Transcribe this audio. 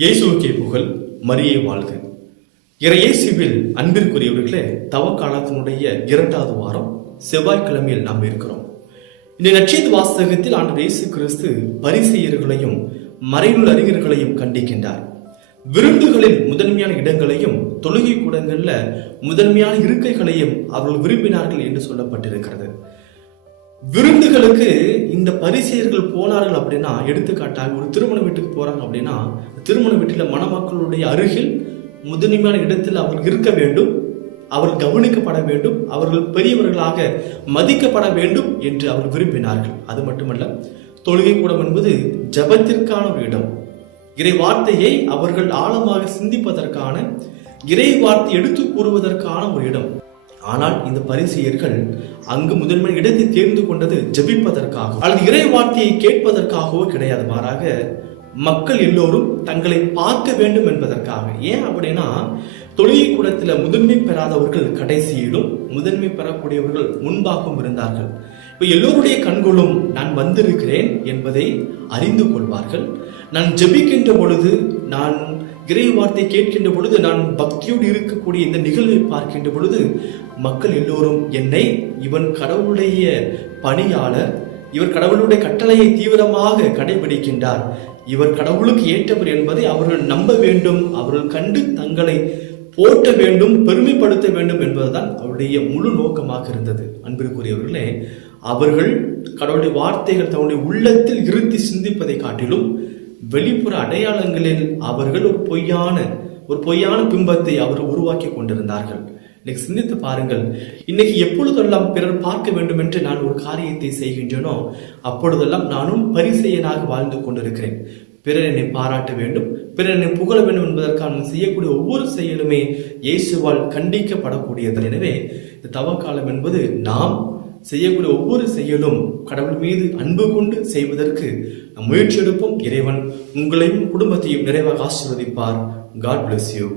இயேசுவுக்கே புகழ், மரியே வாழ்க. இயேசுவில் அன்பிற்குரியவர்களே, தவ காலத்தினுடைய 2வது வாரம் செவ்வாய்க்கிழமையில் நாம் இருக்கிறோம். இந்த நற்செய்தி வாசகத்தில் ஆண்டவர் இயேசு கிறிஸ்து பரிசேயர்களையும் மறைநூல் அறிஞர்களையும் கண்டிக்கின்றார். விருந்துகளில் முதன்மையான இடங்களையும் தொழுகை கூடங்கள்ல முதன்மையான இருக்கைகளையும் அவர்கள் விரும்பினார்கள் என்று சொல்லப்பட்டிருக்கிறது. விருந்துகளுக்கு இந்த பரிசேயர்கள் போனார்கள் அப்படின்னா, எடுத்துக்காட்டாக ஒரு திருமண வீட்டுக்கு போறாங்க அப்படின்னா, திருமண வீட்டில் மணமக்களுடைய அருகில் முதன்மையான இடத்தில் அவர்கள் இருக்க வேண்டும், அவர்கள் கவனிக்கப்பட வேண்டும், அவர்கள் பெரியவர்களாக மதிக்கப்பட வேண்டும் என்று அவர்கள் விரும்பினார்கள். அது மட்டுமல்ல, தொழுகை கூடம் என்பது ஜபத்திற்கான ஒரு இடம். இறை வார்த்தையை அவர்கள் ஆழமாக சிந்திப்பதற்கான, இறை வார்த்தை எடுத்து கூறுவதற்கான ஒரு இடம். ஆனால் இந்த பரிசேயர்கள் அங்கு முதன்மை இடத்தை தேர்ந்து கொண்டது ஜபிப்பதற்காக அல்லது இறை வார்த்தையை கேட்பதற்காகவோ கிடையாது. மாறாக மக்கள் எல்லோரும் தங்களை பார்க்க வேண்டும் என்பதற்காக. ஏன் அப்படின்னா, தொழுகை கூடத்துல முதன்மை பெறாதவர்கள் கடைசியிலும், முதன்மை பெறக்கூடியவர்கள் முன்பாகவும் இருந்தார்கள். இப்ப எல்லோருடைய கண்களும் நான் வந்திருக்கிறேன் என்பதை அறிந்து கொள்வார்கள். நான் ஜெபிக்கின்ற பொழுது, நான் இறை வார்த்தை கேட்கின்ற பொழுது, நான் பக்தியோடு இருக்கக்கூடிய இந்த நிகழ்வை பார்க்கின்ற பொழுது, மக்கள் எல்லோரும் என்னை, இவன் கடவுளுடைய பணியாளர், இவர் கடவுளுடைய கட்டளையை தீவிரமாக கடைபிடிக்கின்றார், இவர் கடவுளுக்கு ஏற்றவர் என்பதை அவர்கள் நம்ப வேண்டும், அவர்கள் கண்டு தங்களை போற்ற வேண்டும், பெருமைப்படுத்த வேண்டும் என்பதுதான் அவருடைய முழு நோக்கமாக இருந்தது. அன்பிற்குரியவர்களே, அவர்கள் கடவுளுடைய வார்த்தைகள் தன்னுடைய உள்ளத்தில் இருத்தி சிந்திப்பதை காட்டிலும் வெளிப்புற அடையாளங்களில் அவர்கள் ஒரு பொய்யான பிம்பத்தை அவர்கள் உருவாக்கி கொண்டிருந்தார்கள். இன்னைக்கு சிந்தித்து பாருங்கள். இன்னைக்கு எப்பொழுதெல்லாம் பிறர் பார்க்க வேண்டும் என்று நான் ஒரு காரியத்தை செய்கின்றனோ, அப்பொழுதெல்லாம் நானும் பரிசேயனாக வாழ்ந்து கொண்டிருக்கிறேன். பிறர் என்னை பாராட்ட வேண்டும், பிறர் என்னை புகழ வேண்டும் என்பதற்காக செய்யக்கூடிய ஒவ்வொரு செயலுமே இயேசுவால் கண்டிக்கப்படக்கூடியது. எனவே இந்த தவக்காலம் என்பது நாம் செய்யக்கூடிய ஒவ்வொரு செயலும் கடவுள் மீது அன்பு கொண்டு செய்வதற்கு நாம் முயற்சி எடுப்போம். இறைவன் உங்களையும் குடும்பத்தையும் நிறைவாக ஆசீர்வதிப்பார். God bless you.